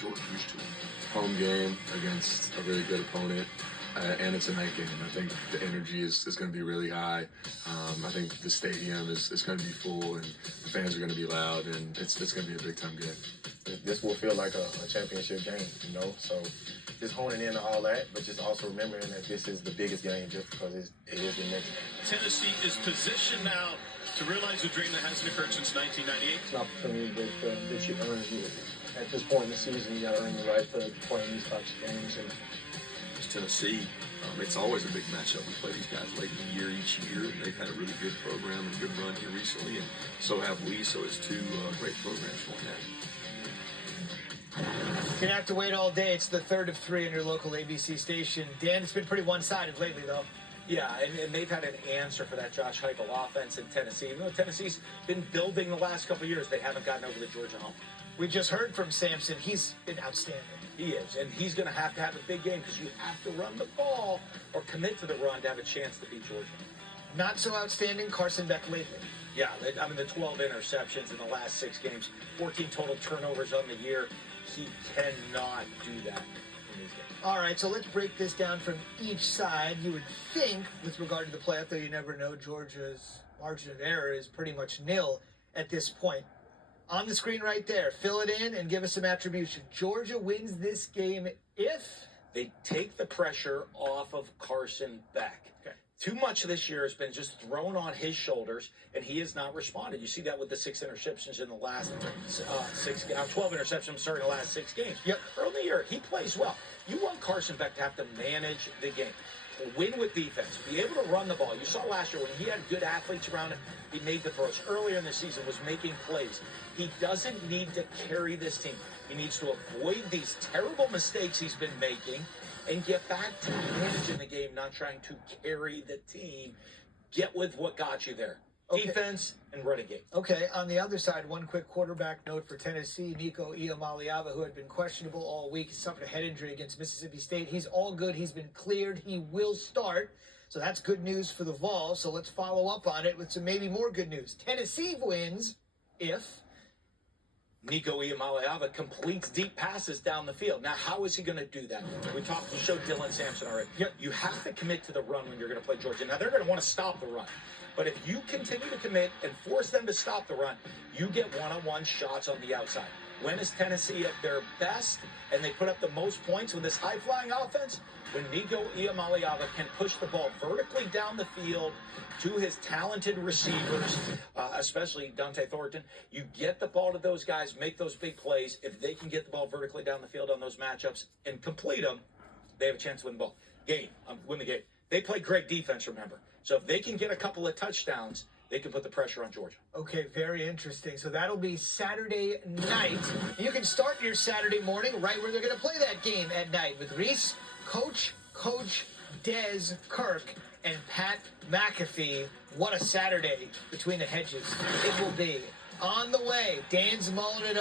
Georgia used to. Home game against a really good opponent, and it's a night game. I think the energy is going to be really high. I think the stadium is going to be full, and the fans are going to be loud, and it's going to be a big-time game. This will feel like a championship game, you know? So just honing in on all that, but just also remembering that this is the biggest game just because it is the next game. Tennessee is positioned now to realize a dream that hasn't occurred since 1998. It's an opportunity that you earn. At this point in the season, you got to earn the right to play in these types of games. And It's Tennessee. It's always a big matchup. We play these guys late in the year each year, and they've had a really good program and good run here recently, and so have we. So it's two great programs going at it. You're gonna have to wait all day. It's the third of three on your local ABC station. Dan, it's been pretty one-sided lately, though. Yeah, and they've had an answer for that Josh Heupel offense in Tennessee. Even though Tennessee's been building the last couple of years, they haven't gotten over the Georgia hump. We just heard from Sampson. He's been outstanding. He is, and he's going to have a big game because you have to run the ball or commit to the run to have a chance to beat Georgia. Not so outstanding, Carson Beck lately. Yeah, I mean, the 12 interceptions in the last 6 games, 14 total turnovers on the year. He cannot do that in these games. All right, so let's break this down from each side. You would think, with regard to the playoff, though you never know, Georgia's margin of error is pretty much nil at this point. On the screen right there, fill it in and give us some attribution. Georgia wins this game if they take the pressure off of Carson Beck. Okay. Too much of this year has been just thrown on his shoulders, and he has not responded. You see that with the 6 interceptions in the last 12 interceptions in the last 6 games. Yep. Early in the year, he plays well. You want Carson Beck to have to manage the game, win with defense, be able to run the ball. You saw last year when he had good athletes around him, he made the throws. Earlier in the season was making plays. He doesn't need to carry this team. He needs to avoid these terrible mistakes he's been making and get back to managing the game, not trying to carry the team. Get with what got you there. Okay. Defense and running game. Okay, on the other side, one quick quarterback note for Tennessee. Nico Iamaleava, who had been questionable all week, suffered a head injury against Mississippi State. He's all good. He's been cleared. He will start. So that's good news for the Vols. So let's follow up on it with some maybe more good news. Tennessee wins if Nico Iamaleava completes deep passes down the field. Now, how is he going to do that? We showed Dylan Sampson already. You have to commit to the run when you're going to play Georgia. Now, they're going to want to stop the run. But if you continue to commit and force them to stop the run, you get one-on-one shots on the outside. When is Tennessee at their best and they put up the most points with this high-flying offense? When Nico Iamaleava can push the ball vertically down the field to his talented receivers, especially Dante Thornton. You get the ball to those guys, make those big plays. If they can get the ball vertically down the field on those matchups and complete them, they have a chance to win the ball. Win the game. They play great defense, remember. So if they can get a couple of touchdowns, they can put the pressure on Georgia. Okay, very interesting. So that'll be Saturday night. You can start your Saturday morning right where they're going to play that game at night with Reese, Coach Des Kirk, and Pat McAfee. What a Saturday between the hedges it will be. On the way, Dan's mulling it up.